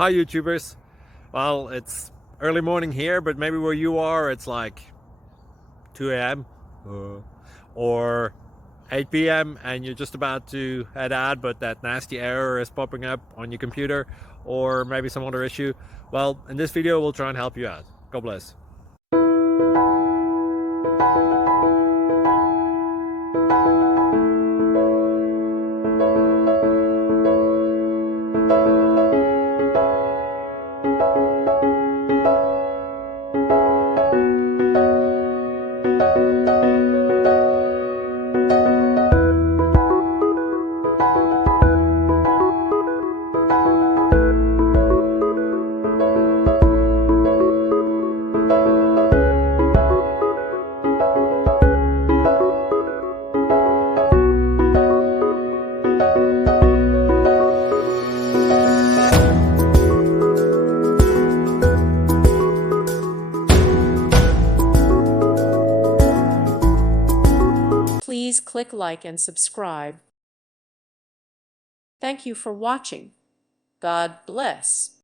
Hi YouTubers. Well, it's early morning here, but maybe where you are it's like 2 a.m. or 8 p.m. and you're just about to head out, but that nasty error is popping up on your computer, or maybe some other issue. Well, in this video we'll try and help you out. God bless. Please click like and subscribe. Thank you for watching. God bless.